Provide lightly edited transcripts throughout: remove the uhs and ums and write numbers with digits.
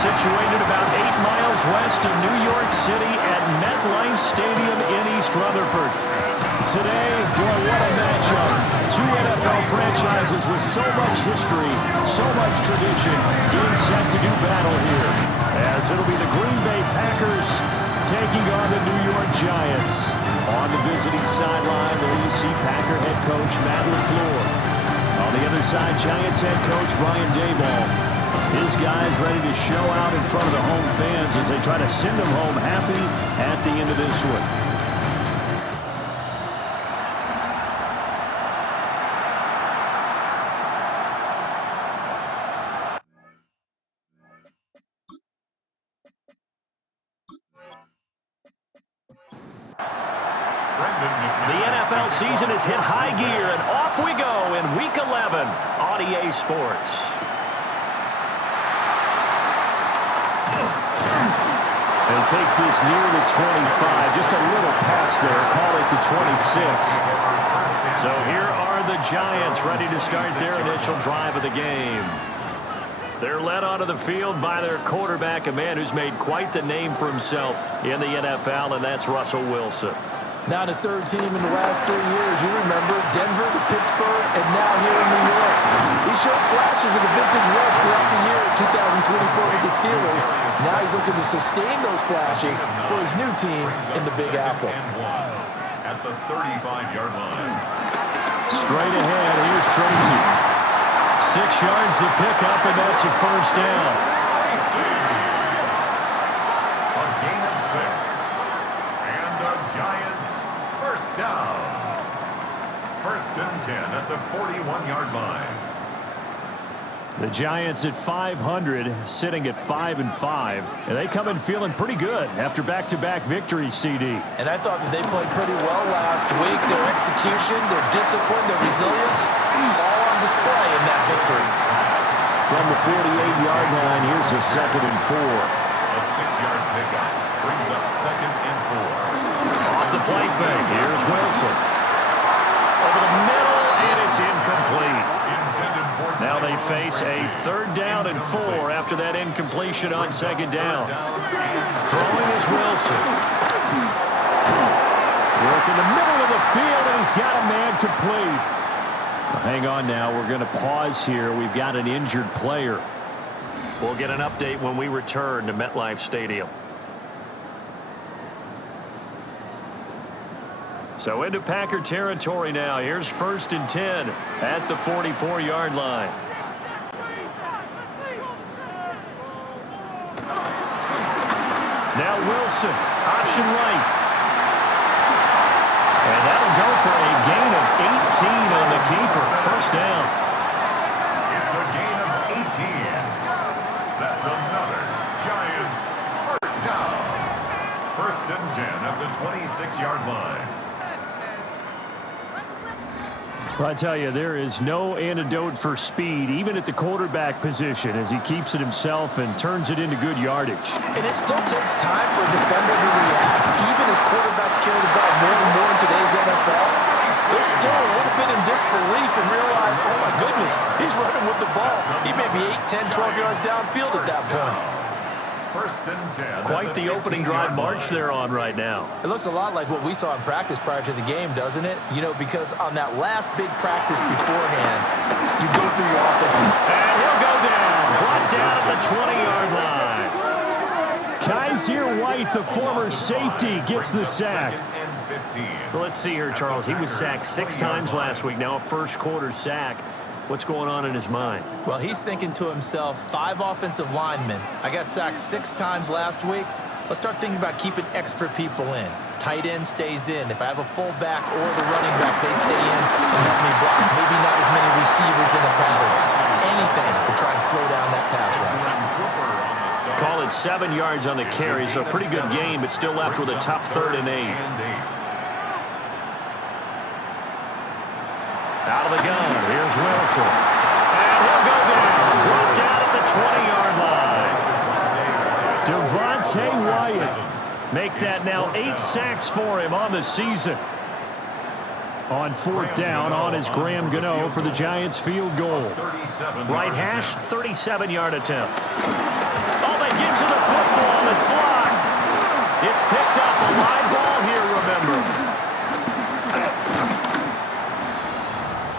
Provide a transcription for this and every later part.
situated about 8 miles west of New York City at MetLife Stadium in East Rutherford. Today, boy, what a matchup. Two NFL franchises with so much history, so much tradition, getting set to do battle here. As it'll be the Green Bay Packers taking on the New York Giants. On the visiting sideline, there you see Packer head coach Matt LaFleur. On the other side, Giants head coach Brian Daboll. His guys ready to show out in front of the home fans as they try to send them home happy at the end of this one. The NFL season has hit high gear, and off we go in Week 11 on EA Sports. And he takes this near the 25, just a little past there, call it the 26. So here are the Giants ready to start their initial drive of the game. They're led onto the field by their quarterback, a man who's made quite the name for himself in the NFL, and that's Russell Wilson. Now his third team in the last 3 years. You remember Denver to Pittsburgh and now here in New York. He showed flashes of a vintage rush throughout the year 2024 with the Steelers. Now he's looking to sustain those flashes for his new team in the Big Apple. At the 35-yard line. Straight ahead, here's Tracy. 6 yards the pickup, and that's a first down. A gain of 6. And the Giants first down. First and 10 at the 41-yard line. The Giants at 500, sitting at 5-5, and they come in feeling pretty good after back-to-back victories, CD. And I thought that they played pretty well last week. Their execution, their discipline, their resilience, all on display in that victory. From the 48-yard line, here's a 2nd and 4. A 6-yard pickup brings up 2nd and 4. Off the play fake, here's Wilson. Over the middle, and it's incomplete. Now they face a 3rd down and 4 after that incompletion on 2nd down. Throwing is Wilson. Work in the middle of the field, and he's got a man complete. Well, hang on now. We're going to pause here. We've got an injured player. We'll get an update when we return to MetLife Stadium. So into Packer territory now. Here's 1st and 10 at the 44-yard line. Now Wilson, option right. And that'll go for a gain of 18 on the keeper. First down. It's a gain of 18. That's another Giants first down. 1st and 10 at the 26-yard line. I tell you, there is no antidote for speed, even at the quarterback position, as he keeps it himself and turns it into good yardage. And it still takes time for a defender to react. Even as quarterbacks carry the ball more and more in today's NFL, they're still a little bit in disbelief and realize, oh my goodness, he's running with the ball. He may be 8, 10, 12 yards downfield at that point. 1st and 10. Quite the opening drive march they're on right now. It looks a lot like what we saw in practice prior to the game, doesn't it? You know, because on that last big practice beforehand, you go through your offensive. And he'll go down. Brought down at the 20-yard line. Kaiser White, the former safety, gets the sack. But let's see here, Charles. He was sacked 6 times last week. Now a first-quarter sack. What's going on in his mind? Well, he's thinking to himself, 5 offensive linemen. I got sacked 6 times last week. Let's start thinking about keeping extra people in. Tight end stays in. If I have a fullback or the running back, they stay in and help me block. Maybe not as many receivers in a pattern. Anything to try and slow down that pass rush. Call it 7 yards on the carry, so a pretty good game, but still left with a tough 3rd and 8. Out of the gun, here's Wilson. And he'll go down. Brought down at the 20-yard line. Devontae Wyatt. Make that now 8 sacks for him on the season. On fourth down, on is Graham Gano for the Giants field goal. Right hash, 37-yard attempt. Oh, they get to the football. It's blocked. It's picked up. A live ball here, remember.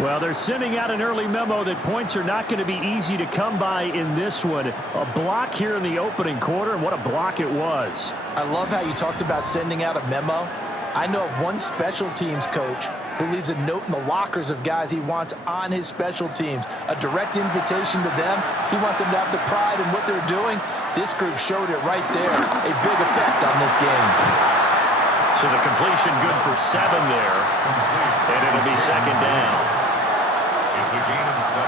Well, they're sending out an early memo that points are not going to be easy to come by in this one. A block here in the opening quarter, and what a block it was. I love how you talked about sending out a memo. I know of one special teams coach who leaves a note in the lockers of guys he wants on his special teams, a direct invitation to them. He wants them to have the pride in what they're doing. This group showed it right there, a big effect on this game. So the completion good for 7 there, and it'll be second down. It's a gain of 7.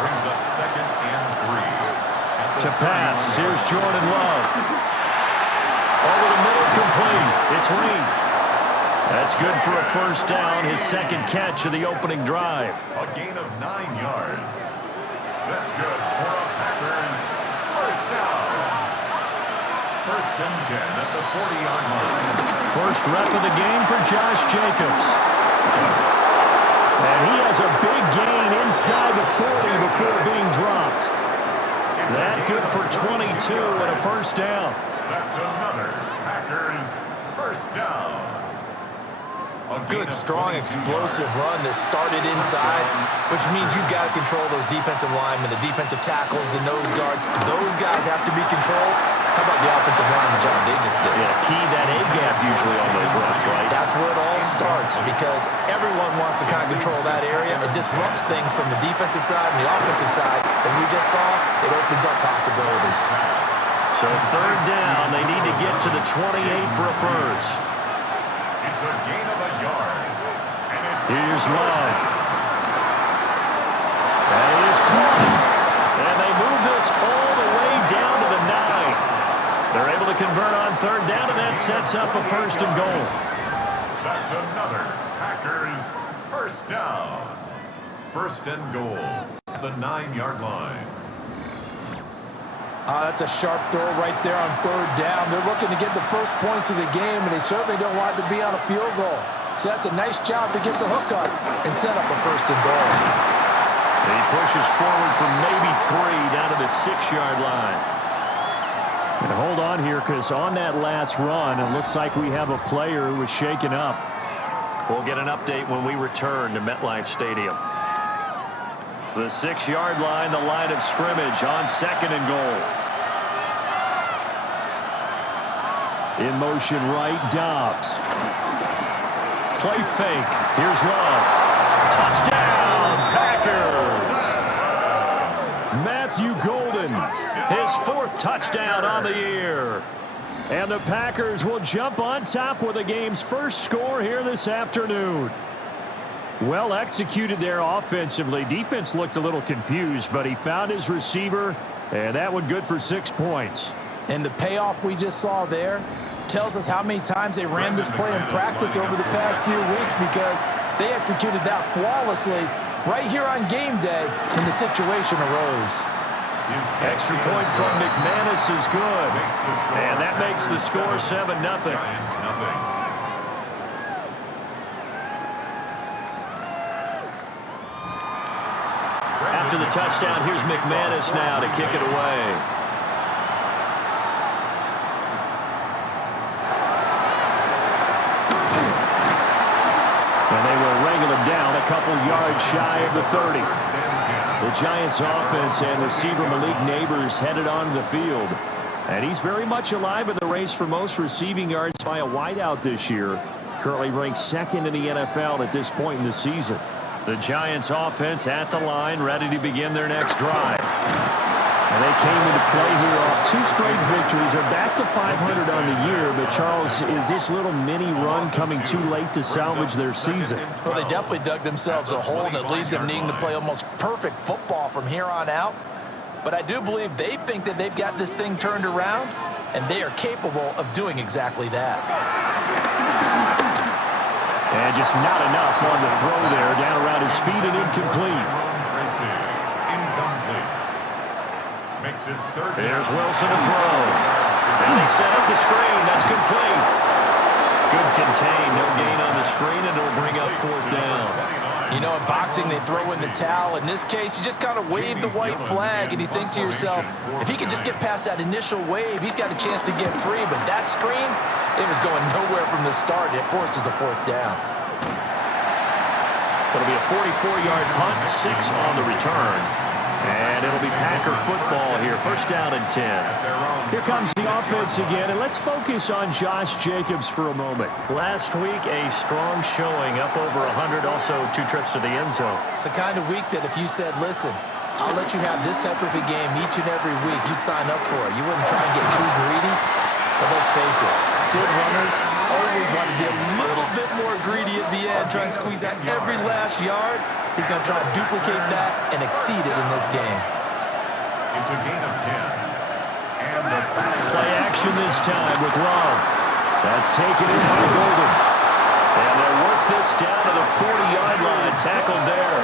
Brings up 2nd and 3. To pass, here's Jordan Love. Over the middle, complete. It's Ring. That's good for a first down, his second catch of the opening drive. A gain of 9 yards. That's good for a Packers first down. 1st and 10 at the 40-yard line. First rep of the game for Josh Jacobs. And he has a big gain inside the 40 before being dropped. That good for 22 and a first down. That's another Packers first down. Good, strong, explosive run that started inside, which means you've got to control those defensive linemen, the defensive tackles, the nose guards. Those guys have to be controlled. How about the offensive line, the job they just did? Yeah, key that A-gap usually on those runs, right? That's where it all starts because everyone wants to kind of control that area. It disrupts things from the defensive side and the offensive side. As we just saw, it opens up possibilities. So third down, they need to get to the 28 for a first. It's a gain of a yard. And it's Here's Love. That is caught. And they move this all the way down to the 9. They're able to convert on third down, and that sets up a first and goal. That's another Packers first down. 1st and goal. The 9-yard line. That's a sharp throw right there on third down. They're looking to get the first points of the game, and they certainly don't want it to be on a field goal. So that's a nice job to get the hook up and set up a first and goal. And he pushes forward for maybe 3 down to the 6-yard line. And hold on here, because on that last run, it looks like we have a player who was shaken up. We'll get an update when we return to MetLife Stadium. The 6-yard line, the line of scrimmage on 2nd and goal. In motion right, Dobbs. Play fake. Here's Love. Touchdown, Packers. Matthew Golden, his 4th touchdown on the year. And the Packers will jump on top with the game's first score here this afternoon. Well executed there offensively. Defense looked a little confused, but he found his receiver, and that one good for 6 points. And the payoff we just saw there tells us how many times they ran this play in practice over the past few weeks, because they executed that flawlessly right here on game day when the situation arose. Extra point from McManus is good, and that makes the score 7-0. After the touchdown, here's McManus now to kick it away. And they will wrangle him down a couple yards shy of the 30. The Giants offense and receiver Malik Neighbors headed onto the field. And he's very much alive in the race for most receiving yards by a wideout this year. Currently ranked 2nd in the NFL at this point in the season. The Giants offense at the line, ready to begin their next drive. And they came into play here off 2 straight victories. They're back to 500 on the year. But, Charles, is this little mini run coming too late to salvage their season? Well, they definitely dug themselves a hole that leaves them needing to play almost perfect football from here on out. But I do believe they think that they've got this thing turned around, and they are capable of doing exactly that. And just not enough on the throw there. Down around his feet and incomplete. There's Wilson to throw. And they set up the screen. That's complete. Good contain. No gain on the screen, and it'll bring up fourth down. You know, in boxing, they throw in the towel. In this case, you just kind of wave the white flag, and you think to yourself, if he can just get past that initial wave, he's got a chance to get free. But that screen, it was going nowhere from the start. It forces a fourth down. It'll be a 44-yard punt, 6 on the return. And it'll be Packer football here. First down and 10. Here comes the offense again, and let's focus on Josh Jacobs for a moment. Last week, a strong showing, up over 100, also 2 trips to the end zone. It's the kind of week that if you said, listen, I'll let you have this type of a game each and every week, you'd sign up for it. You wouldn't try and get too greedy. But let's face it, good runners always want to get a little bit more greedy at the end, try and squeeze out every last yard. He's going to try and duplicate that and exceed it in this game. It's a gain of 10. And the play action this time with Love. That's taken in by Golden. And they'll work this down to the 40-yard line. Tackled there.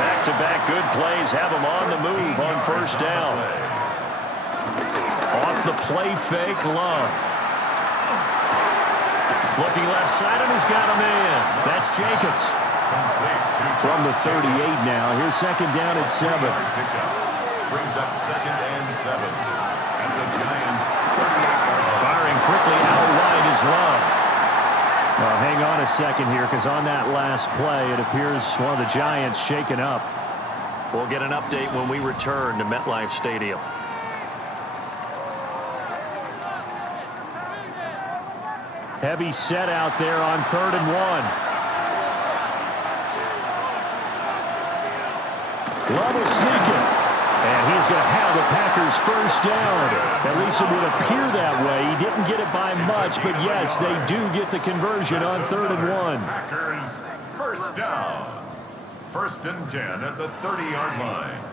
Back-to-back good plays have them on the move on first down. Off the play fake, Love. Looking left side, and he's got a man. That's Jacobs. From the 38 now. Here's second down at 7. Brings up second and 7. And the Giants 38. Firing quickly out wide is Love. Well, hang on a second here, because on that last play, it appears one of the Giants shaken up. We'll get an update when we return to MetLife Stadium. Heavy set out there on 3rd and 1. Love will sneak it. And he's going to have the Packers first down. At least it would appear that way. He didn't get it by much, but yes, they do get the conversion on 3rd and 1. Packers first down. 1st and 10 at the 30-yard line.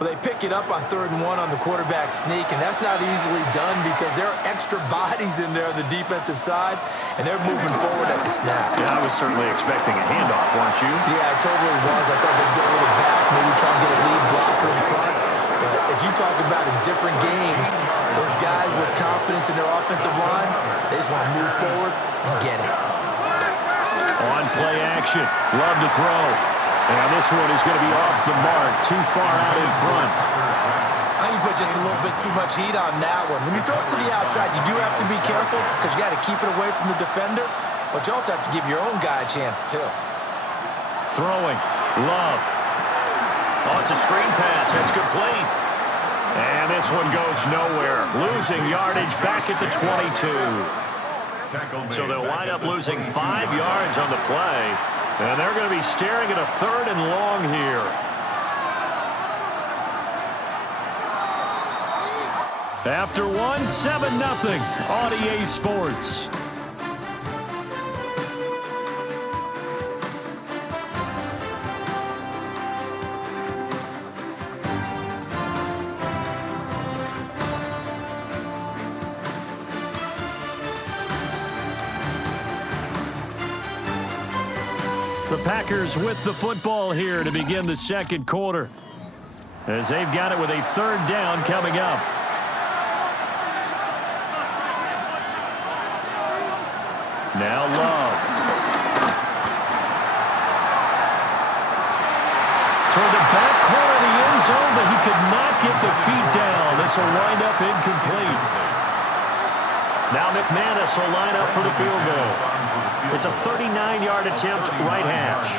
Well, they pick it up on 3rd and 1 on the quarterback sneak, and that's not easily done because there are extra bodies in there on the defensive side, and they're moving forward at the snap. Yeah, I was certainly expecting a handoff, weren't you? Yeah, I totally was. I thought they'd go with it back, maybe try and get a lead blocker in front. But as you talk about in different games, those guys with confidence in their offensive line, they just want to move forward and get it. On play action, Love to throw. And this one is going to be off the mark, too far out in front. I think you put just a little bit too much heat on that one. When you throw it to the outside, you do have to be careful because you got to keep it away from the defender, but you also have to give your own guy a chance too. Throwing, Love. Oh, it's a screen pass. That's complete. And this one goes nowhere. Losing yardage back at the 22. So they'll wind up losing 5 yards on the play. And they're going to be staring at a 3rd and long here. After 1, 7-0 on EA Sports. The Packers with the football here to begin the second quarter, as they've got it with a 3rd down coming up. Now Love. Toward the back corner of the end zone, but he could not get the feet down. This will wind up incomplete. Now McManus will line up for the field goal. It's a 39-yard attempt, right hash.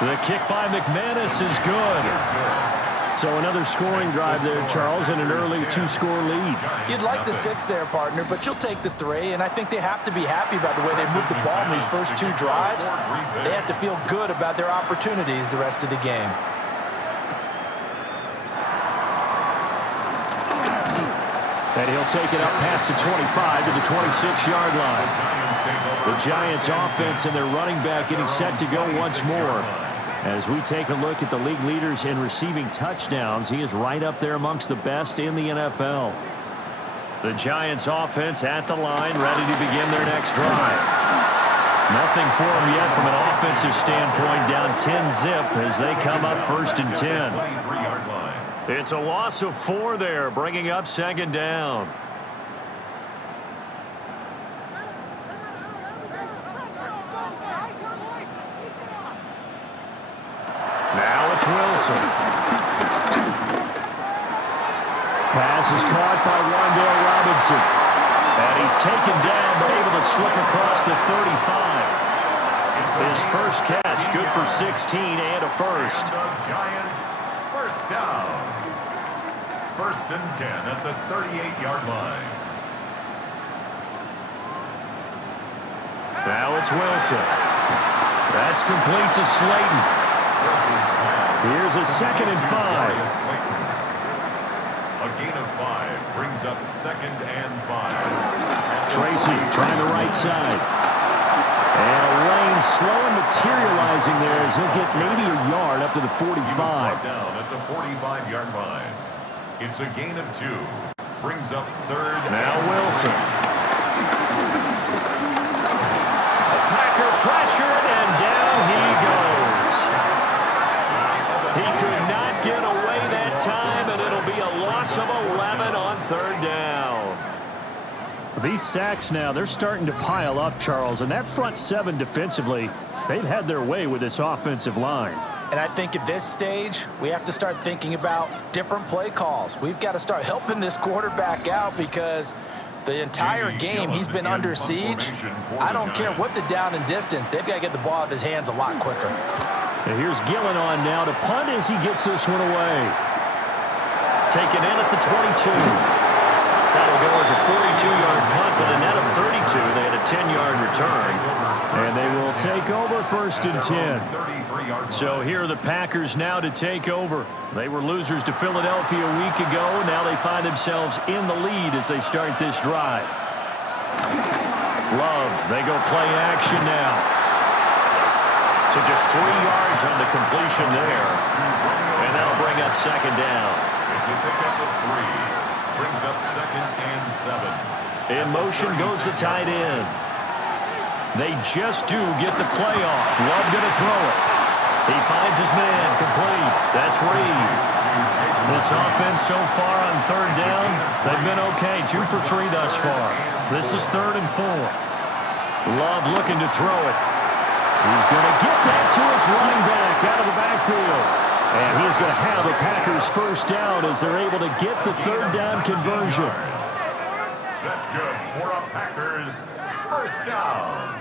The kick by McManus is good. So another scoring drive there, Charles, and an early 2-score lead. You'd like the 6 there, partner, but you'll take the 3, and I think they have to be happy about the way they moved the ball in these first 2 drives. They have to feel good about their opportunities the rest of the game. And he'll take it up past the 25 to the 26-yard line. The Giants offense and their running back getting set to go once more. As we take a look at the league leaders in receiving touchdowns, he is right up there amongst the best in the NFL. The Giants offense at the line, ready to begin their next drive. Nothing for them yet from an offensive standpoint, down 10-zip as they come up 1st and 10. It's a loss of 4 there, bringing up 2nd down. Now it's Wilson. Pass is caught by Wan'Dale Robinson. And he's taken down, but able to slip across the 35. His first catch, good for 16 and a first. And the Giants, first down. 1st and 10 at the 38-yard line. Now it's Wilson. That's complete to Slayton. Here's a 2nd and 5. A gain of 5 brings up 2nd and 5. Tracy trying the right side. And a lane slow and materializing there as he'll get maybe a yard up to the 45. Down at the 45-yard line. It's a gain of 2. Brings up 3rd. Now Wilson. Packer pressured and down he goes. He could not get away that time, and it'll be a loss of 11 on 3rd down. These sacks now, they're starting to pile up, Charles, and that front 7 defensively, they've had their way with this offensive line. And I think at this stage, we have to start thinking about different play calls. We've got to start helping this quarterback out because the entire game he's been under siege. I don't care what the down and distance. They've got to get the ball out of his hands a lot quicker. And here's Gillen on now to punt as he gets this one away. Taken in at the 22. That'll go as a 42-yard punt, but a net of 32. They had a 10-yard return. And they will take over 1st and 10. So here are the Packers now to take over. They were losers to Philadelphia a week ago. Now they find themselves in the lead as they start this drive. Love, they go play action now. So just 3 yards on the completion there. And that'll bring up 2nd down. It's a pickup of 3. Brings up 2nd and 7. In motion goes the tight end. They just do get the play off. Love going to throw it. He finds his man complete. That's Reed. This offense so far on 3rd down, they've been okay. 2 for 3 thus far. This is 3rd and 4. Love looking to throw it. He's going to get that to his running back out of the backfield. And he's going to have the Packers first down as they're able to get the 3rd down conversion. That's good for a Packers first down.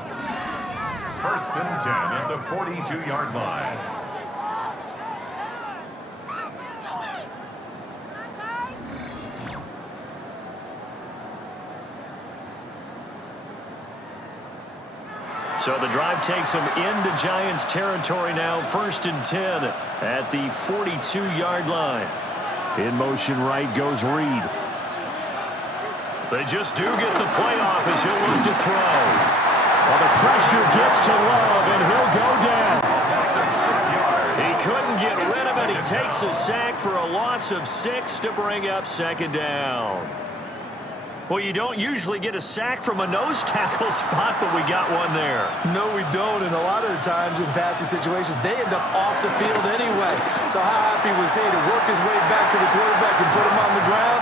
1st and 10 at the 42-yard line. So the drive takes them into Giants territory now. 1st and 10 at the 42-yard line. In motion right goes Reed. They just do get the play off as he'll look to throw. Well, the pressure gets to Love, and he'll go down. He couldn't get rid of it. He takes a sack for a loss of 6 to bring up 2nd down. Well, you don't usually get a sack from a nose tackle spot, but we got one there. No, we don't, and a lot of the times in passing situations, they end up off the field anyway. So how happy was he to work his way back to the quarterback and put him on the ground?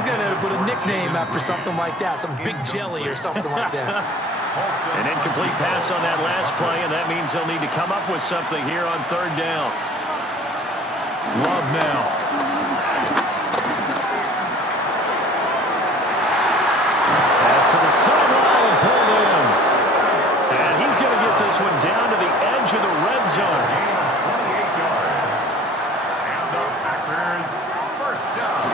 He's going to have to put a nickname after something like that, some Big Jelly or something like that. An incomplete pass on that last play, and that means they'll need to come up with something here on 3rd down. Love now. Pass to the sideline and pulled in. And he's going to get this one down to the edge of the red zone. 28 yards. And the Packers first down.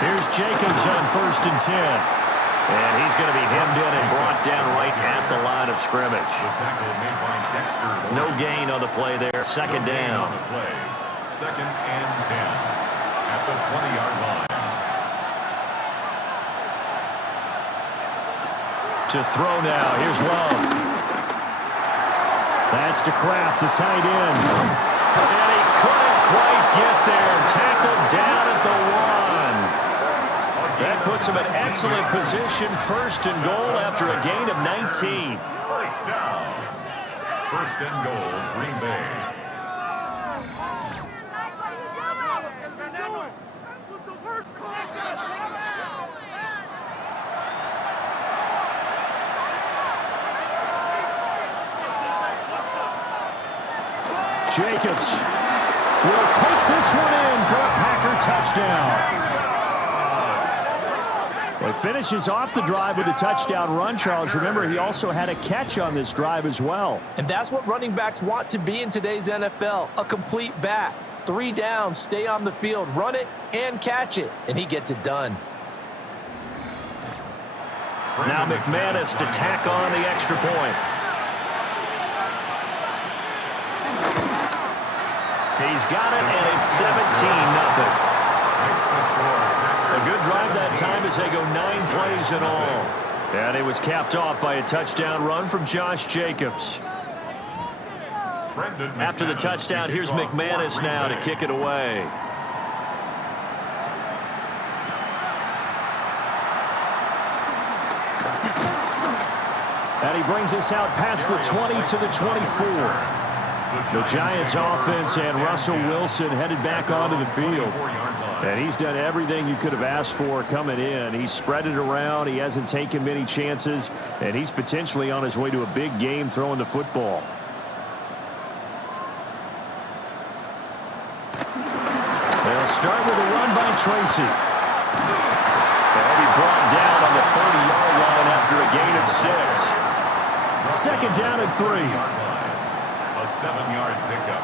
Here's Jacobs on 1st and 10. And he's going to be hemmed in and brought down right at the line of scrimmage. The tackle made by Dexter. No gain on the play there. 2nd down. On the play. 2nd and 10 at the 20-yard line. To throw now. Here's Love. That's to Kraft, the tight end. And he couldn't quite get there. Tackled down at the 1. That puts him in excellent position. 1st and goal after a gain of 19. First down. 1st and goal, Green Bay. Jacobs will take this one in for a Packer touchdown. Well, he finishes off the drive with a touchdown run, Charles. Remember, he also had a catch on this drive as well. And that's what running backs want to be in today's NFL, a complete back. 3 downs, stay on the field, run it, and catch it. And he gets it done. Now McManus to tack on the extra point. He's got it, and it's 17-0. A good drive that time as they go 9 plays in all. And it was capped off by a touchdown run from Josh Jacobs. After the touchdown, here's McManus now to kick it away. And he brings us out past the 20 to the 24. The Giants offense and Russell Wilson headed back onto the field. And he's done everything you could have asked for coming in. He's spread it around. He hasn't taken many chances. And he's potentially on his way to a big game throwing the football. They'll start with a run by Tracy. They'll be brought down on the 30-yard line after a gain of 6. Second down and 3. A 7-yard pickup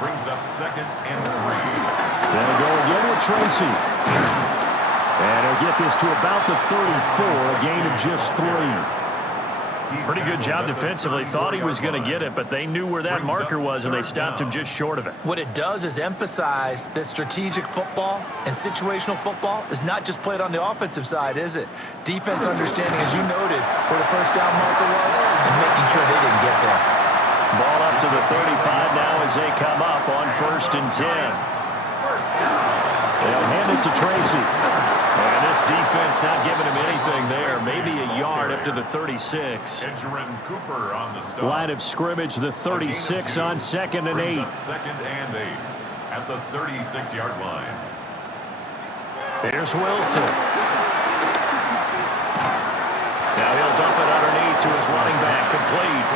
brings up 2nd and 3. They'll go again with Tracy. And he'll get this to about the 34, a gain of just 3. Pretty good job defensively. Thought he was going to get it, but they knew where that marker was, and they stopped him just short of it. What it does is emphasize that strategic football and situational football is not just played on the offensive side, is it? Defense understanding, as you noted, where the first down marker was and making sure they didn't get there. Ball up to the 35 now as they come up on 1st and 10. They'll hand it to Tracy. And this defense not giving him anything there. Maybe a yard up to the 36. Cooper on the stop. Line of scrimmage, the 36 on 2nd and 8. 2nd and 8 at the 36-yard line. Here's Wilson. Now he'll dump it underneath to his running back, complete.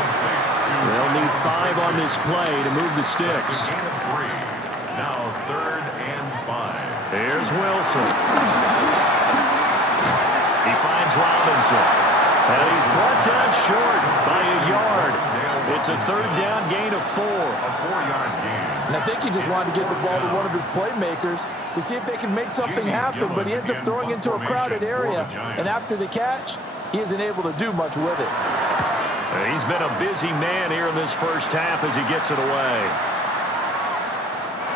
They'll need 5 on this play to move the sticks. Now 3rd and 5. Here's Wilson. He finds Robinson. And he's brought down short by a yard. It's a 3rd down gain of 4. A 4-yard gain. And I think he just wanted to get the ball to one of his playmakers to see if they can make something happen, but he ends up throwing into a crowded area. And after the catch, he isn't able to do much with it. He's been a busy man here in this first half as he gets it away.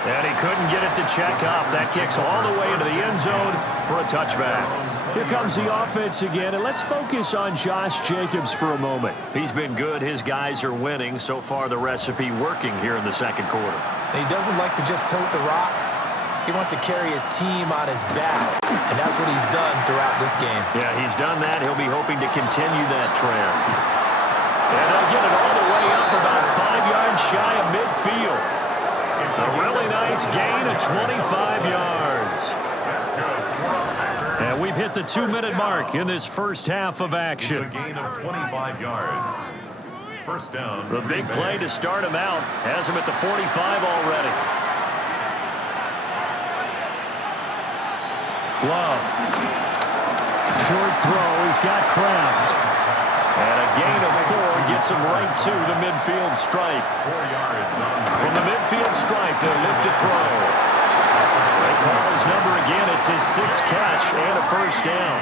And he couldn't get it to check up. That kicks all the way into the end zone for a touchback. Here comes the offense again, and let's focus on Josh Jacobs for a moment. He's been good. His guys are winning. So far, the recipe working here in the second quarter. And he doesn't like to just tote the rock. He wants to carry his team on his back, and that's what he's done throughout this game. Yeah, he's done that. He'll be hoping to continue that trend. And they'll get it all the way up about 5 yards shy of midfield. It's a really nice gain of 25 yards. And we've hit the 2-minute mark in this first half of action. It's a gain of 25 yards. First down. The big play to start him out has him at the 45 already. Love. Short throw. He's got Kraft. And a gain of 4 gets him right to the midfield stripe. 4 yards on From the midfield stripe, they'll look to throw. They call his number again. It's his 6th catch and a first down.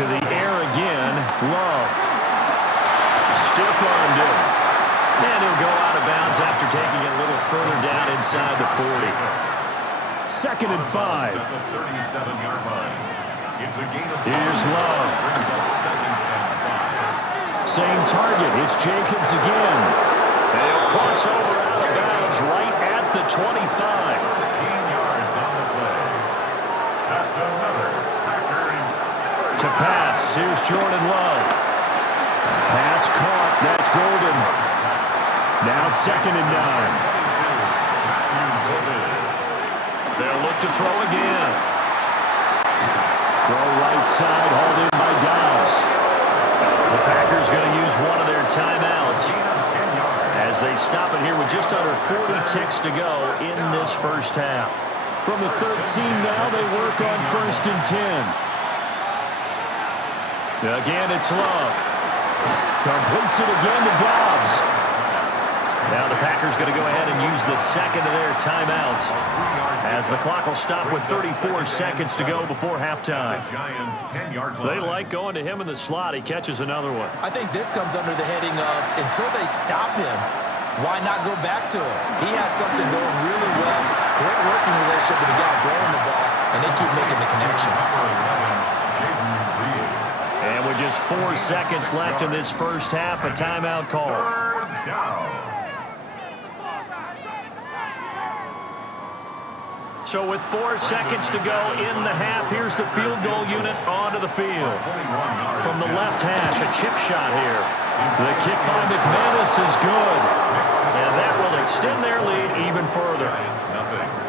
To the air again, Love. Stiff-armed him. And he'll go out of bounds after taking it a little further down inside the 40. 2nd and 5. at the 37-yard line. It's a gain of 5. Here's Love. Brings up 2nd and 5. Same target. It's Jacobs again. They'll cross over out of bounds right at the 25. 13 yards on the play. That's another Packers. To pass. Here's Jordan Love. Pass caught. That's Golden. Now 2nd and 9. They'll look to throw again. Throw right side, hauled in by Dobbs. The Packers going to use one of their timeouts as they stop it here with just under 40 ticks to go in this first half. From the 13 now, they work on 1st and 10. Again, it's Love. Completes it again to Dobbs. Now the Packers going to go ahead and use the second of their timeouts as the clock will stop with 34 seconds to go before halftime. They like going to him in the slot. He catches another one. I think this comes under the heading of until they stop him, why not go back to him? He has something going really well. Great working relationship with the guy throwing the ball, and they keep making the connection. And with just 4 seconds left in this first half, a timeout call. So with 4 seconds to go in the half, here's the field goal unit onto the field. From the left hash, a chip shot here. The kick by McManus is good. And that will extend their lead even further.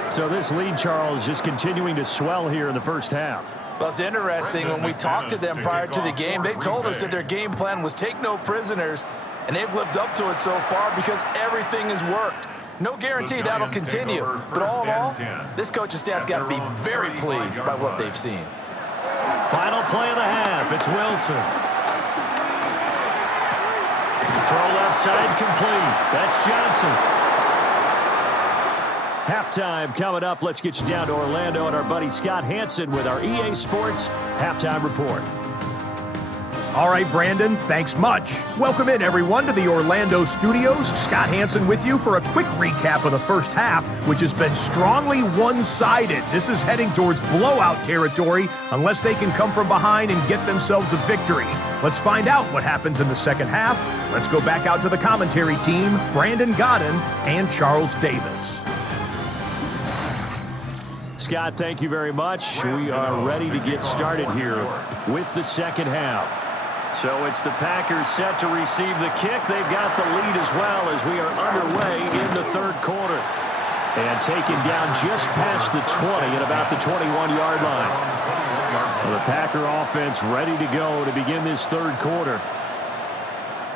So this lead, Charles, just continuing to swell here in the first half. Well, it's interesting. When we talked to them prior to the game, they told us that their game plan was take no prisoners, and they've lived up to it so far because everything has worked. No guarantee that'll continue, but all in all, this coaching staff's got to be very pleased by what they've seen. Final play of the half, it's Wilson. Throw left side complete. That's Johnson. Halftime coming up. Let's get you down to Orlando and our buddy Scott Hansen with our EA Sports Halftime Report. All right, Brandon, thanks much. Welcome in, everyone, to the Orlando studios. Scott Hansen with you for a quick recap of the first half, which has been strongly one-sided. This is heading towards blowout territory unless they can come from behind and get themselves a victory. Let's find out what happens in the second half. Let's go back out to the commentary team, Brandon Godden and Charles Davis. Scott, thank you very much. We are ready to get started here with the second half. So it's the Packers set to receive the kick. They've got the lead as well as we are underway in the third quarter. And taken down just past the 20 at about the 21-yard line. Well, the Packer offense ready to go to begin this third quarter.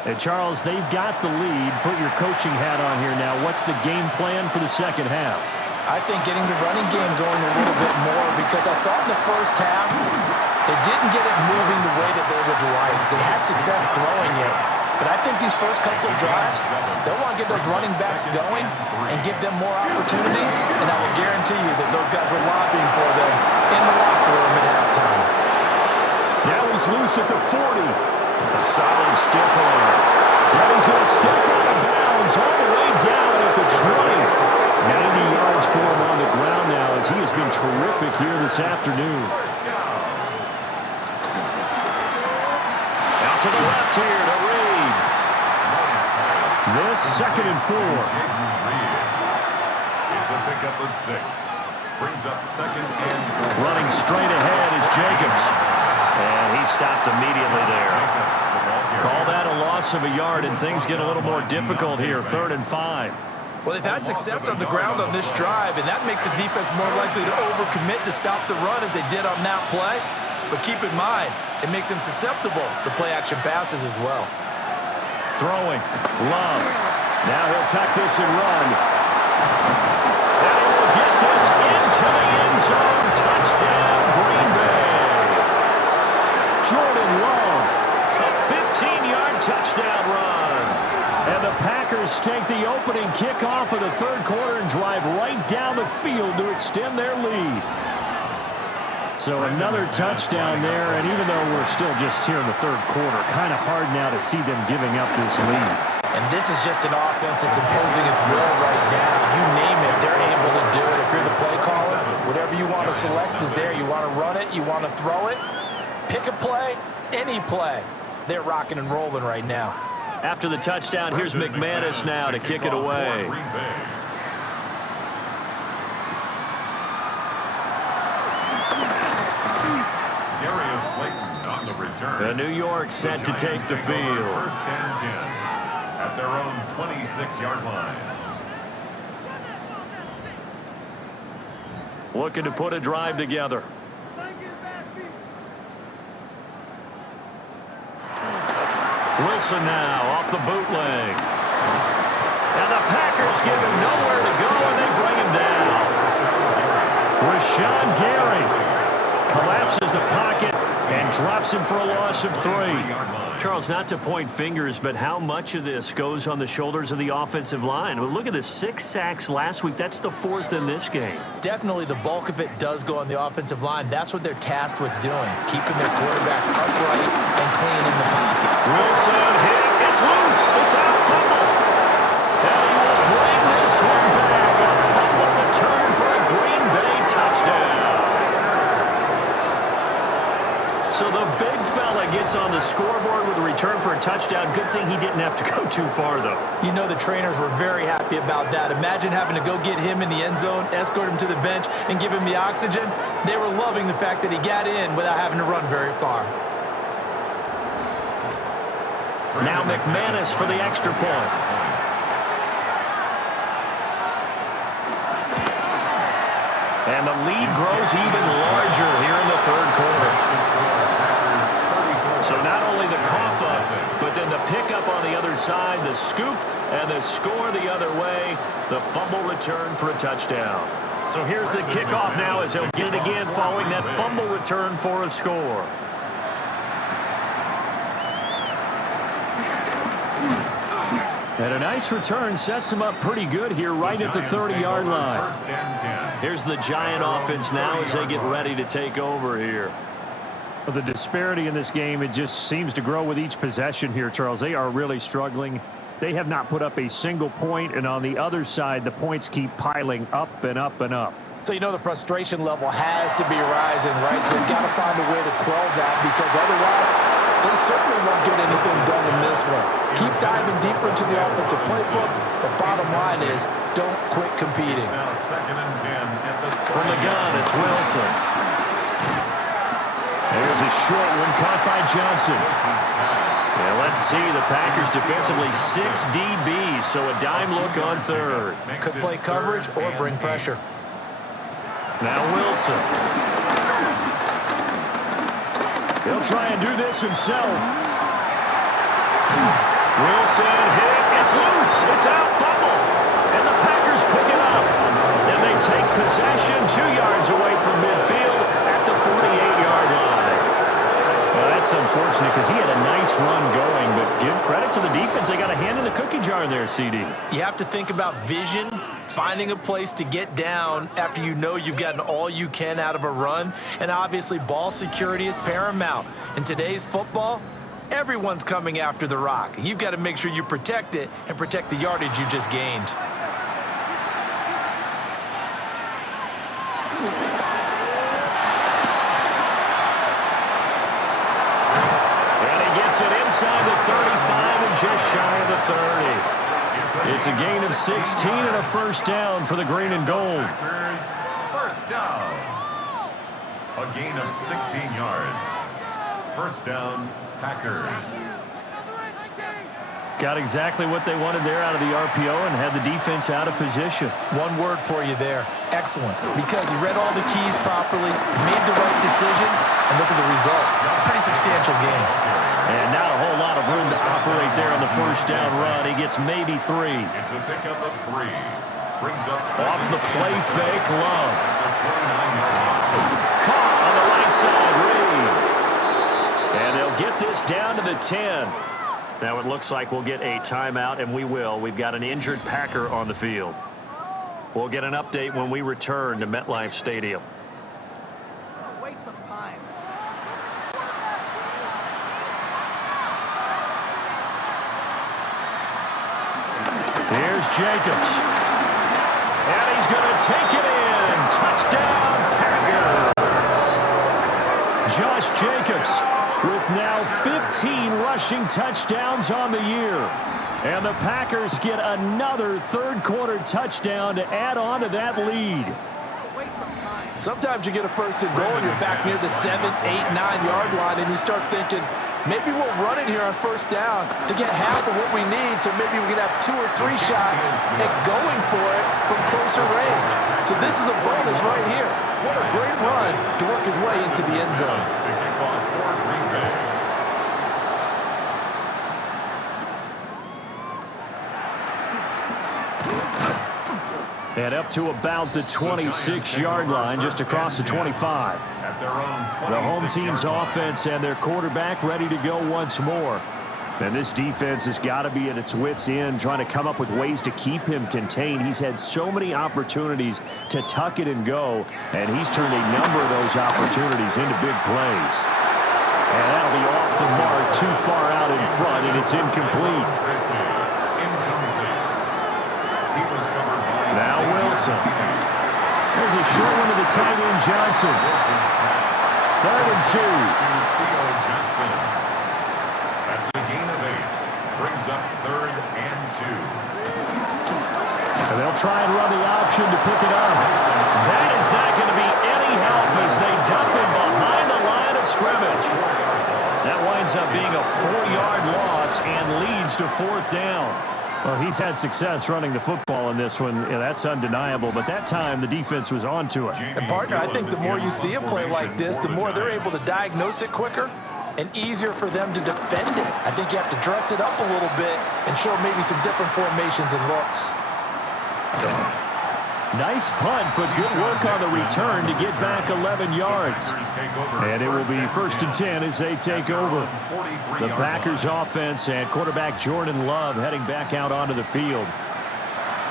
And Charles, they've got the lead. Put your coaching hat on here now. What's the game plan for the second half? I think getting the running game going a little bit more because I thought in the first half they didn't get it moving the way that they would like. They had success throwing it. But I think these first couple of drives, they'll want to get those running backs going and give them more opportunities. And I will guarantee you that those guys were lobbying for them in the locker room at halftime. Now he's loose at the 40. A solid stiff arm. Now he's going to step out of bounds all the way down at the 20. 90 yards for him on the ground now as he has been terrific here this afternoon. Out to the left here to Reed. This 2nd and 4. It's a pickup of 6. Brings up 2nd and 4. Running straight ahead is Jacobs. And he stopped immediately there. Call that a loss of a yard, and things get a little more difficult here. 3rd and 5. Well, they've had success on the ground on this drive, and that makes a defense more likely to overcommit to stop the run as they did on that play. But keep in mind, it makes them susceptible to play-action passes as well. Throwing. Love. Now he'll tuck this and run. And he will get this into the end zone. Touchdown, Green Bay. Jordan Love. A 15-yard touchdown run. And the Packers take the opening kickoff of the third quarter and drive right down the field to extend their lead. So another touchdown there, and even though we're still just here in the third quarter, kind of hard now to see them giving up this lead. And this is just an offense that's imposing its will right now. You name it, they're able to do it. If you're the play caller, whatever you want to select is there. You want to run it, you want to throw it, pick a play, any play. They're rocking and rolling right now. After the touchdown, here's McManus now to kick it away. The New York set to take the field. 1st and 10 at their own 26-yard line. Looking to put a drive together. Wilson now off the bootleg. And the Packers give him nowhere to go, and they bring him down. Rashawn Gary collapses the pocket and drops him for a loss of 3. Charles, not to point fingers, but how much of this goes on the shoulders of the offensive line? Well, look at the 6 sacks last week. That's the 4th in this game. Definitely the bulk of it does go on the offensive line. That's what they're tasked with doing, keeping their quarterback upright and clean in the pocket. Wilson hit. It's loose. It's out. Fumble. And he will bring this one back. A fumble return for a Green Bay touchdown. So the big fella gets on the scoreboard with a return for a touchdown. Good thing he didn't have to go too far, though. You know the trainers were very happy about that. Imagine having to go get him in the end zone, escort him to the bench, and give him the oxygen. They were loving the fact that he got in without having to run very far. Now McManus for the extra point. And the lead grows even larger here in the 3rd quarter. So not only the cough up, but then the pickup on the other side, the scoop, and the score the other way, the fumble return for a touchdown. So here's the kickoff now as he'll get it again following that fumble return for a score. And a nice return sets him up pretty good here right at the 30-yard line. Here's the Giant offense now as they get ready to take over here. The disparity in this game, it just seems to grow with each possession here, Charles. They are really struggling. They have not put up a single point, and on the other side, the points keep piling up and up and up. So you know the frustration level has to be rising, right? So they've got to find a way to quell that, because otherwise they certainly won't get anything done in this one. Keep diving deeper into the offensive playbook. The bottom line is don't quit competing. Now 2nd and 10 From the gun, it's Wilson. There's a short one caught by Johnson. Yeah, let's see. The Packers defensively 6 DBs, so a dime look on 3rd. Could play coverage or bring pressure. Now Wilson. He'll try and do this himself. Wilson hit. It's loose. It's out. Fumble. And the Packers pick it up. And they take possession 2 yards away from midfield at the 48-yard line. Well, that's unfortunate because he had a nice run going, but give credit to the defense. They got a hand in the cookie jar there, CD. You have to think about vision, finding a place to get down after you know you've gotten all you can out of a run, and obviously ball security is paramount. In today's football, everyone's coming after the rock. You've got to make sure you protect it and protect the yardage you just gained. It inside the 35 and just shy of the 30. It's a gain of 16 and a first down for the green and gold. First down. A gain of 16 yards. First down, Packers. Got exactly what they wanted there out of the RPO and had the defense out of position. One word for you there. Excellent. Because he read all the keys properly, made the right decision, and look at the result. Pretty substantial game. And not a whole lot of room to operate there on the first down run. He gets maybe 3. It's a pickup of 3. Brings up off the play fake, Love. Caught on the right side, Reed. And they'll get this down to the 10. Now it looks like we'll get a timeout, and we will. We've got an injured Packer on the field. We'll get an update when we return to MetLife Stadium. Waste of time. Here's Jacobs. And he's going to take it in. Touchdown, Packers. Josh Jacobs with now 15 rushing touchdowns on the year. And the Packers get another third-quarter touchdown to add on to that lead. Sometimes you get a first and goal and you're back near the 7, 8, 9-yard line, and you start thinking, maybe we'll run it here on first down to get half of what we need, so maybe we can have 2 or 3 shots at going for it from closer range. So this is a bonus right here. What a great run to work his way into the end zone. And up to about the 26-yard line, just across the 25. At their own The home 26-yard team's line. offense and their quarterback ready to go once more. And this defense has got to be at its wits' end, trying to come up with ways to keep him contained. He's had so many opportunities to tuck it and go, and he's turned a number of those opportunities into big plays. And that'll be off the mark, too far out in front, and it's incomplete. Now Wilson. There's a short one to the tight end, Johnson. 3rd and 2. That's a gain of 8. Brings up 3rd and 2. And they'll try and run the option to pick it up. That is not going to be any help as they dump him behind the line of scrimmage. That winds up being a 4-yard loss and leads to 4th down. Well, he's had success running the football in this one. Yeah, that's undeniable. But that time, the defense was on to it. And, partner, I think the more you see a play like this, the more they're able to diagnose it quicker and easier for them to defend it. I think you have to dress it up a little bit and show maybe some different formations and looks. Nice punt, but good work on the return to get back 11 yards. And it will be 1st and 10 as they take over. The Packers offense and quarterback Jordan Love heading back out onto the field.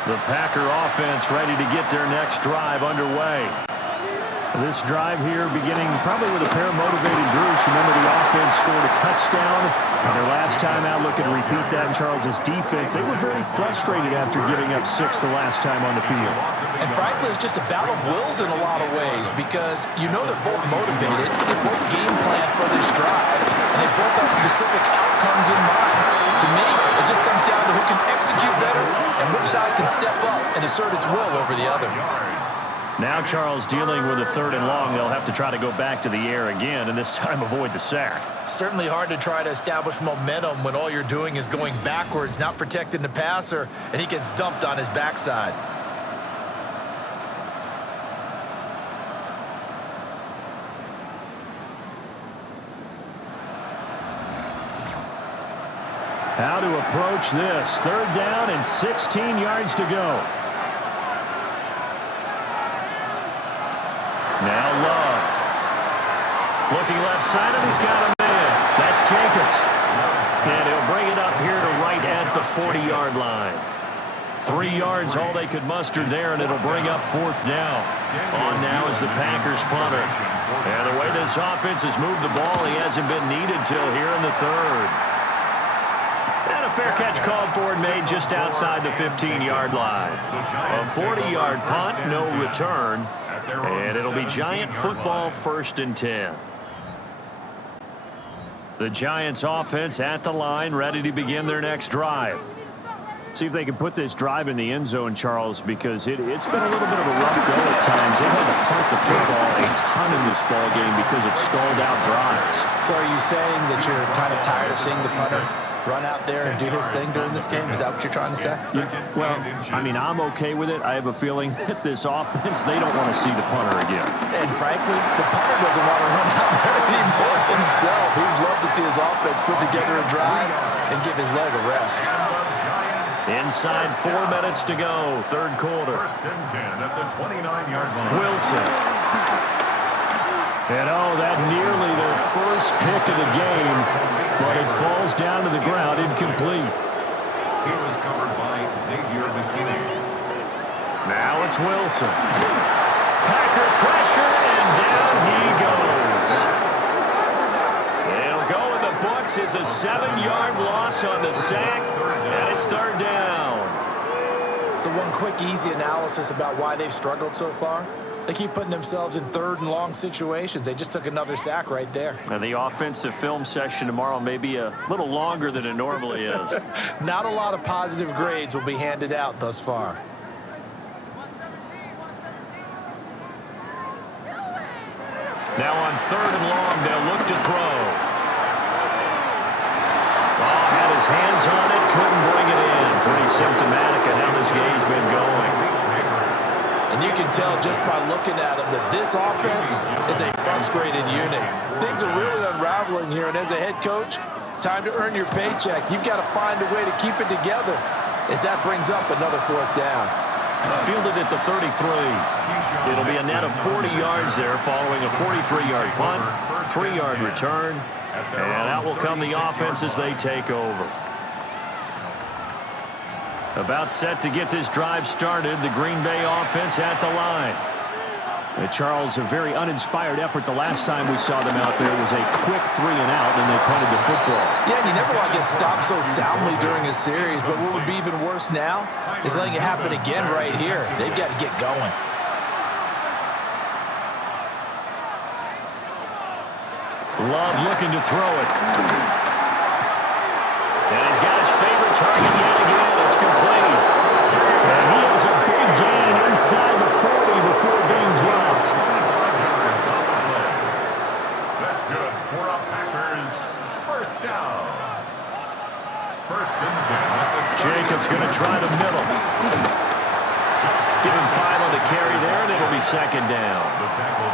The Packer offense ready to get their next drive underway. This drive here beginning probably with a pair of motivated groups. Remember, the offense scored a touchdown on their last time out. Looking to repeat that in Charles's defense. They were very frustrated after giving up 6 the last time on the field. And frankly, it's just a battle of wills in a lot of ways because you know they're both motivated. They both game plan for this drive, and they both have specific outcomes in mind. To me, it just comes down to who can execute better and which side can step up and assert its will over the other. Now Charles dealing with a 3rd and long. They'll have to try to go back to the air again, and this time avoid the sack. Certainly hard to try to establish momentum when all you're doing is going backwards, not protecting the passer, and he gets dumped on his backside. How to approach this. 3rd down and 16 yards to go. Now Love. Looking left side, and he's got him in. That's Jacobs. And he'll bring it up here to right at the 40-yard line. 3 yards, all they could muster there, and it'll bring up 4th down. On now is the Packers punter. And the way this offense has moved the ball, he hasn't been needed till here in the 3rd. And a fair catch called for and made just outside the 15-yard line. A 40-yard punt, no return. And it'll be Giant football, 1st and 10. The Giants offense at the line, ready to begin their next drive. See if they can put this drive in the end zone, Charles, because it's been a little bit of a rough go at times. They've had to punt the football a ton in this ball game because of stalled out drives. So are you saying that you're kind of tired of seeing the punter run out there and do his thing during this game? Is that what you're trying to say? Well, I mean, I'm okay with it. I have a feeling that this offense, they don't want to see the punter again. And frankly, the punter doesn't want to run out there anymore himself. He'd love to see his offense put together a drive and give his leg a rest. Inside 4 minutes to go, 3rd quarter. 1st and 10 at the 29-yard line. Wilson. And that nearly their first pick of the game, but it falls down to the ground, incomplete. He was covered by Xavier McKinney. Now it's Wilson. Packer pressure, and down he goes. It'll go in the books as a 7-yard loss on the sack, and it's 3rd down. So one quick, easy analysis about why they've struggled so far. They keep putting themselves in 3rd and long situations. They just took another sack right there. And the offensive film session tomorrow may be a little longer than it normally is. Not a lot of positive grades will be handed out thus far. Now on 3rd and long, they'll look to throw. Had his hands on it, couldn't bring it in. Pretty symptomatic of how this game's been going. And you can tell just by looking at him that this offense is a frustrated unit. Things are really unraveling here, and as a head coach, time to earn your paycheck. You've got to find a way to keep it together as that brings up another 4th down. Fielded at the 33. It'll be a net of 40 yards there following a 43-yard punt, 3-yard return, and out will come the offense as they take over. About set to get this drive started, the Green Bay offense at the line. Charles, a very uninspired effort the last time we saw them out there. It was a quick 3-and-out, and they punted the football. Yeah, and you never want to get stopped so soundly during a series, but what would be even worse now is letting it happen again right here. They've got to get going. Love looking to throw it. And he's got his favorite target yet again. It's complete. And he has a big gain inside the 40 before being dropped. That's good for a Packers first down. First and 10. Jacobs going to try the middle. Give him 5 on the carry there, and it'll be second down.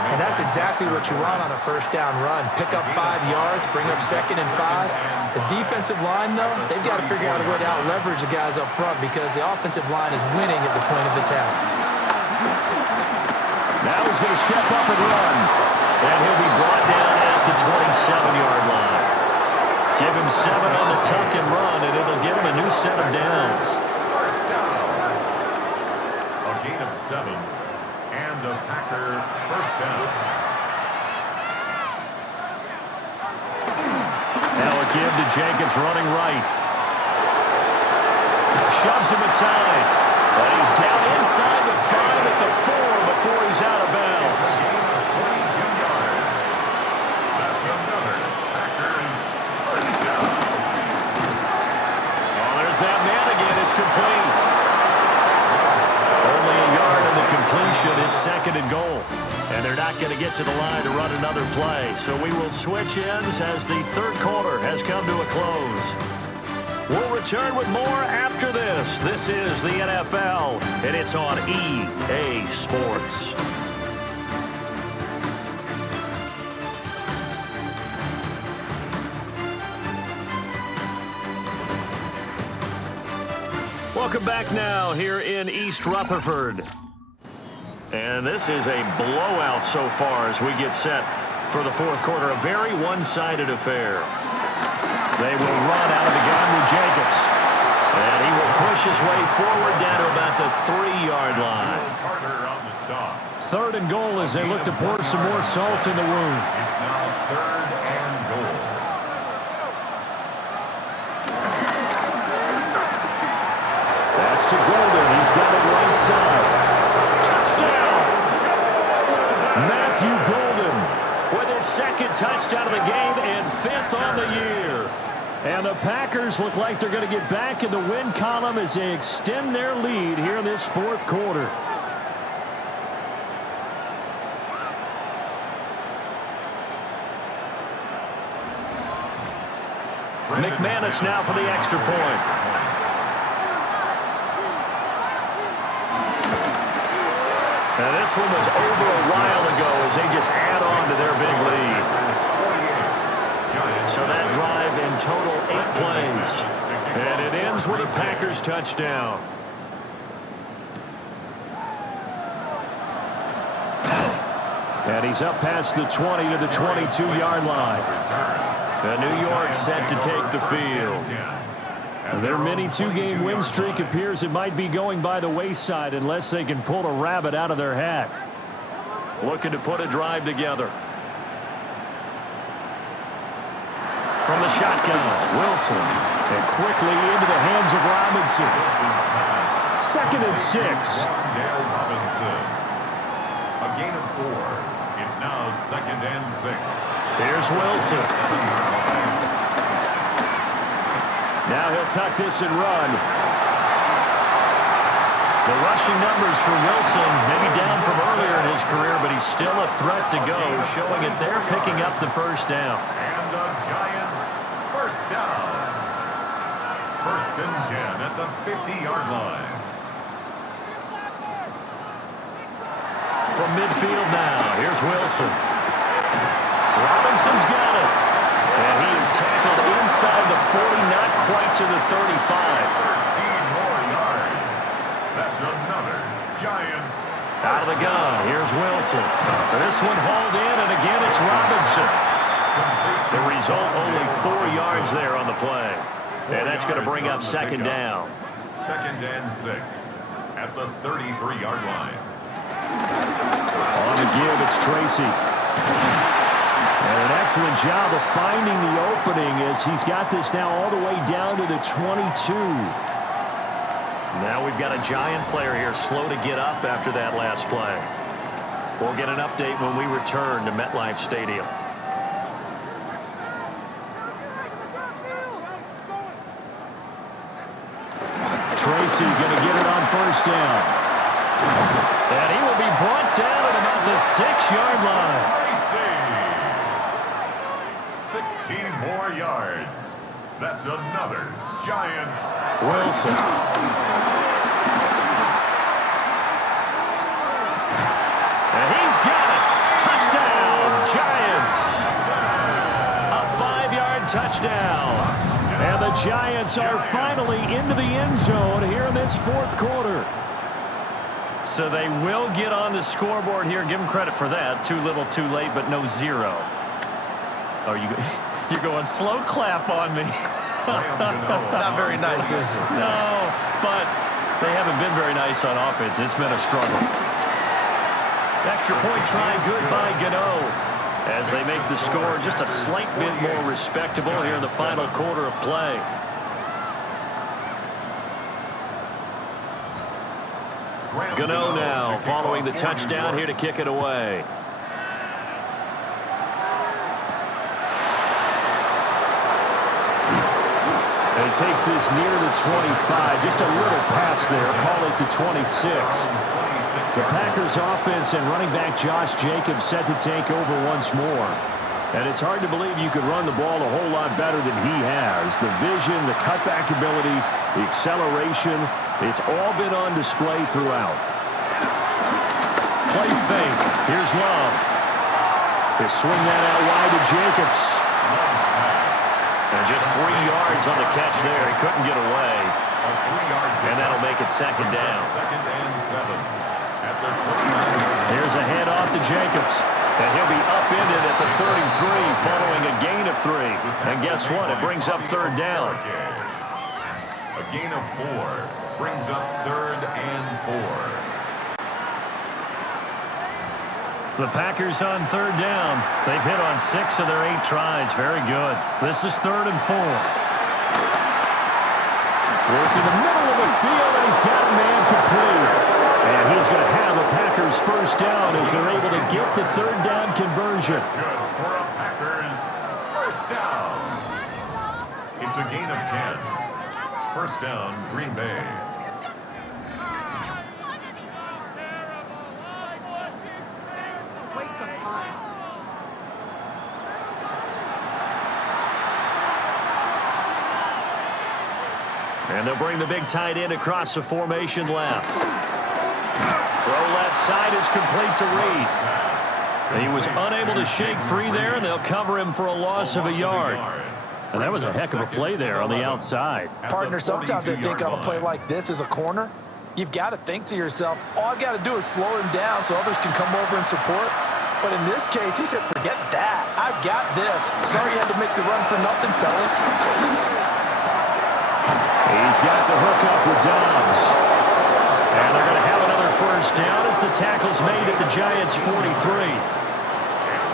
And that's exactly what you want on a first down run. Pick up 5 yards, bring up second and 5. The defensive line, though, they've got to figure out a way to out-leverage the guys up front because the offensive line is winning at the point of attack. Now he's going to step up and run. And he'll be brought down at the 27-yard line. Give him 7 on the tuck and run, and it'll give him a new set of downs. First down. A gain of 7 and a Packer first down. Now a give to Jacobs running right. Shoves him aside. But he's down inside the 5 at the 4 before he's out of bounds. It's a gain of 22 yards. That's another Packers first down. Oh, there's that man again. It's complete. Only a yard in the completion. It's second and goal. And they're not going to get to the line to run another play. So we will switch ends as the third quarter has come to a close. We'll return with more after this. This is the NFL, and it's on EA Sports. Welcome back now here in East Rutherford. And this is a blowout so far as we get set for the fourth quarter. A very one-sided affair. They will run out of the gun with Jacobs. And he will push his way forward down to about the 3-yard line. Carter on the stop. Third and goal as they look to pour some more salt in the wound. It's now third and goal. That's to Golden. He's got it right side. Touchdown! Matthew Golden with his second touchdown of the game and 5th on the year. And the Packers look like they're going to get back in the win column as they extend their lead here in this fourth quarter. McManus now for the extra point. Now this one was over a while ago as they just add on to their big lead. So that drive in total 8 plays. And it ends with a Packers touchdown. And he's up past the 20 to the 22-yard line. And New York set to take the field. Their mini 2-game win streak appears it might be going by the wayside unless they can pull a rabbit out of their hat. Looking to put a drive together. From the shotgun, Wilson. And quickly into the hands of Robinson. 2nd and 6. Robinson. A gain of 4. It's now 2nd and 6. Here's Wilson. Now he'll tuck this and run. The rushing numbers for Wilson maybe down from earlier in his career, but he's still a threat to go, showing it they're picking up the first down. And the Giants first down. 1st and 10 at the 50-yard line. From midfield now, here's Wilson. Robinson's got it. And he is tackled inside the 40, not quite to the 35. 13 more yards. That's another Giants. Out of the gun, here's Wilson. This one hauled in, and again it's Robinson. The result, only 4 yards there on the play. And that's going to bring up second down. 2nd and 6 at the 33-yard line. On the give, it's Tracy. And an excellent job of finding the opening as he's got this now all the way down to the 22. Now we've got a Giant player here slow to get up after that last play. We'll get an update when we return to MetLife Stadium. Tracy going to get it on first down. And he will be brought down at about the 6-yard line. Tracy. 16 more yards. That's another Giants. Wilson. And he's got it. Touchdown, Giants. A 5-yard touchdown. And the Giants are finally into the end zone here in this 4th quarter. So they will get on the scoreboard here. Give them credit for that. Too little, too late, but no 0. Oh, you're going slow clap on me. Not very nice, is it? No, but they haven't been very nice on offense. It's been a struggle. Extra point try, good by Gano. As they make the score just a slight bit more respectable here in the final quarter of play. Gano now following the touchdown here to kick it away. And he takes this near the 25. Just a little pass there. Call it the 26. The Packers offense and running back Josh Jacobs set to take over once more. And it's hard to believe you could run the ball a whole lot better than he has. The vision, the cutback ability, the acceleration, it's all been on display throughout. Play fake. Here's Love. They swing that out wide to Jacobs. And just 3 yards on the catch there. He couldn't get away. And that'll make it second down. 2nd and 7. Here's a handoff to Jacobs. And he'll be upended at the 33 following a gain of 3. And guess what? It brings up 3rd down. A gain of 4 brings up 3rd and 4. The Packers on 3rd down. They've hit on 6 of their 8 tries. Very good. This is 3rd and 4. Working the middle of the field, and he's got a man complete. And he's going to have a Packers first down as they're able to get the 3rd down conversion. Good for a Packers first down. It's a gain of 10. First down, Green Bay. Waste of time. And they'll bring the big tight end across the formation left. Throw left side is complete to Reed. He was unable to shake free there, and they'll cover him for a loss of a yard. And that was a heck of a play there on the outside. Partner, sometimes they think on a play like this is a corner. You've got to think to yourself, all I've got to do is slow him down so others can come over and support. But in this case, he said, forget that. I've got this. Sorry you had to make the run for nothing, fellas. He's got the hook up with Dobbs. And they're going to have another first down as the tackle's made at the Giants' 43. And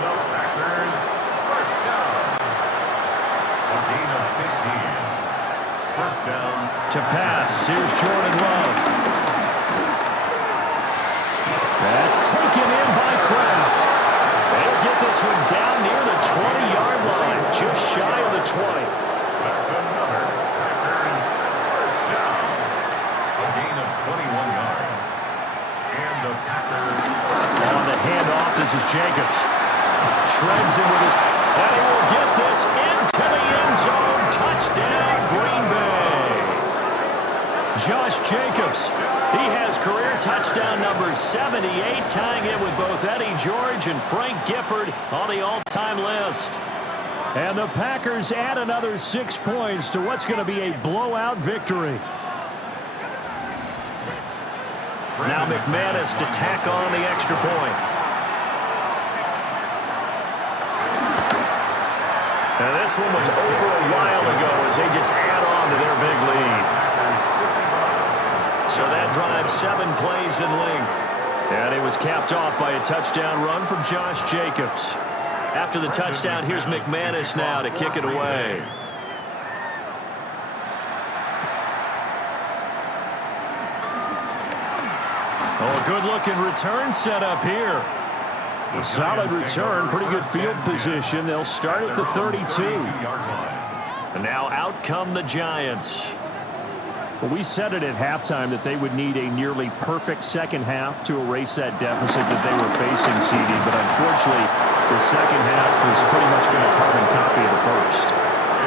the Packers first down. A gain of 15. First down. To pass, here's Jordan Love. That's taken in by Kraft. They'll get this one down near the 20-yard line, just shy of the 20. That's another Packers first down. A gain of 21 yards. And the Packers on the handoff, this is Jacobs. Shreds him with his... And he will get this into the end zone. Touchdown, Green Bay. Josh Jacobs. He has career touchdown number 78, tying it with both Eddie George and Frank Gifford on the all-time list. And the Packers add another 6 points to what's going to be a blowout victory. Now McManus to tack on the extra point. And this one was over a while ago as they just add on to their big lead. So that drive 7 plays in length. And it was capped off by a touchdown run from Josh Jacobs. After the touchdown, here's McManus now to kick it away. Oh, a good-looking return set up here. A solid return, pretty good field position. They'll start at the 32. And now out come the Giants. Well, we said it at halftime that they would need a nearly perfect second half to erase that deficit that they were facing, CD. But unfortunately, the second half has pretty much been a carbon copy of the first.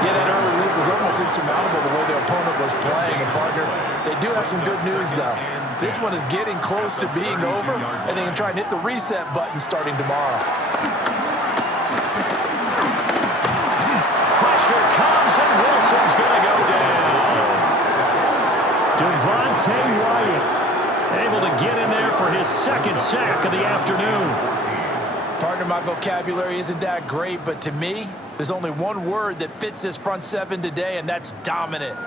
Yeah, that early lead was almost insurmountable the way their opponent was playing. And, partner, they do have some good news, though. This one is getting close to being over, and they can try and hit the reset button starting tomorrow. Pressure comes, and Wilson's going to go down. Devontae Wyatt able to get in there for his second sack of the afternoon. Partner, my vocabulary isn't that great, but to me, there's only one word that fits this front seven today, and that's dominant.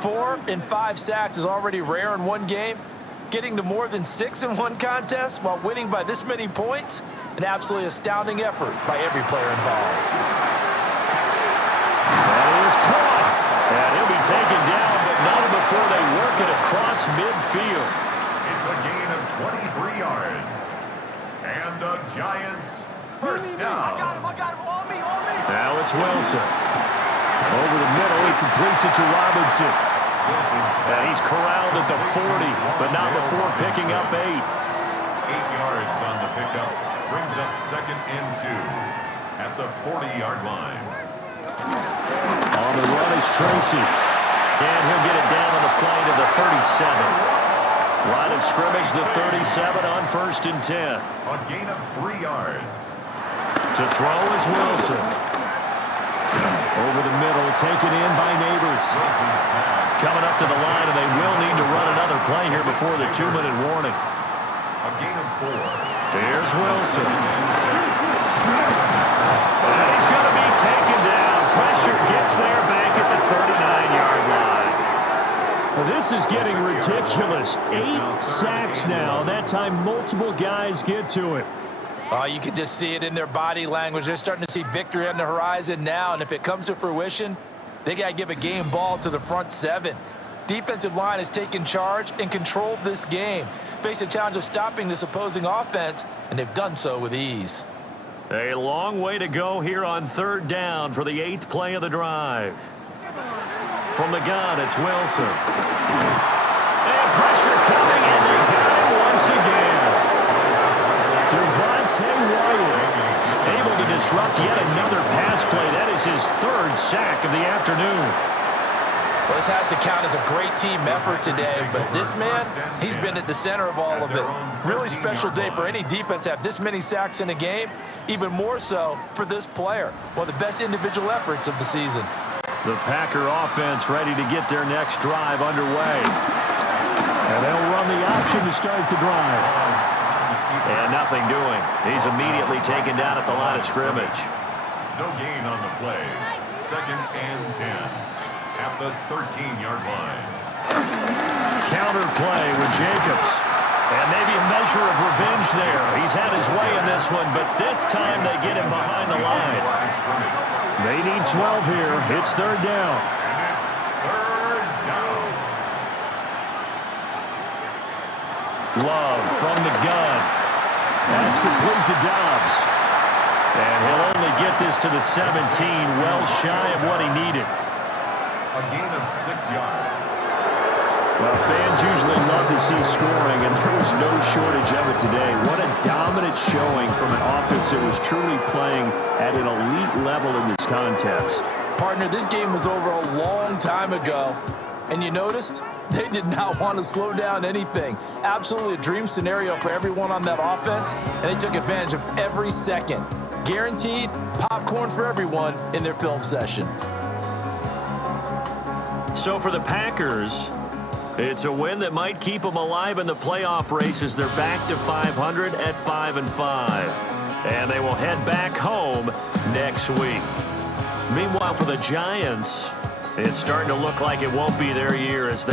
4 and 5 sacks is already rare in one game. Getting to more than 6 in one contest while winning by this many points, an absolutely astounding effort by every player involved. That is caught. And he'll be taken down, but not before they work it across midfield. It's a gain of 23 yards. And the Giants first down. I got him, on me. Now it's Wilson. Over the middle, he completes it to Robinson. And he's corralled at the 40, but not before picking up 8. 8 yards on the pickup. Brings up 2nd and 2 at the 40-yard line. On the run is Tracy. And he'll get it down on the play to the 37. Line of scrimmage, the 37 on 1st and 10. A gain of 3 yards. To throw is Wilson. Over the middle, taken in by Neighbors. Coming up to the line, and they will need to run another play here before the 2-minute warning. A gain of 4. Here's Wilson. And he's going to be taken down. Pressure gets there back at the 39-yard line. Well, this is getting ridiculous. 8 sacks now. That time, multiple guys get to it. Oh, you can just see it in their body language. They're starting to see victory on the horizon now, and if it comes to fruition, they got to give a game ball to the front seven. Defensive line has taken charge and controlled this game. Face a challenge of stopping this opposing offense, and they've done so with ease. A long way to go here on 3rd down for the 8th play of the drive. From the gun, it's Wilson. And pressure coming, and they got him once again. Devontae Wyatt able to disrupt yet another pass play. That is his 3rd sack of the afternoon. Well, this has to count as a great team effort today, but this man, he's been at the center of all of it. Really special day for any defense to have this many sacks in a game, even more so for this player. One of the best individual efforts of the season. The Packer offense ready to get their next drive underway. And they'll run the option to start the drive. And nothing doing. He's immediately taken down at the line of scrimmage. No gain on the play. 2nd and 10 at the 13-yard line. Counter play with Jacobs. And maybe a measure of revenge there. He's had his way in this one, but this time they get him behind the line. They need 12 here. It's 3rd down. And it's 3rd down. Love from the gun. That's complete to Dobbs. And he'll only get this to the 17, well shy of what he needed. A gain of 6 yards. Well, fans usually love to see scoring, and there was no shortage of it today. What a dominant showing from an offense that was truly playing at an elite level in this contest. Partner, this game was over a long time ago, and you noticed they did not want to slow down anything. Absolutely a dream scenario for everyone on that offense, and they took advantage of every second. Guaranteed popcorn for everyone in their film session. So for the Packers, It's a win that might keep them alive in the playoff race as they're back to 500 at 5-5. And they will head back home next week. Meanwhile, for the Giants, it's starting to look like it won't be their year as they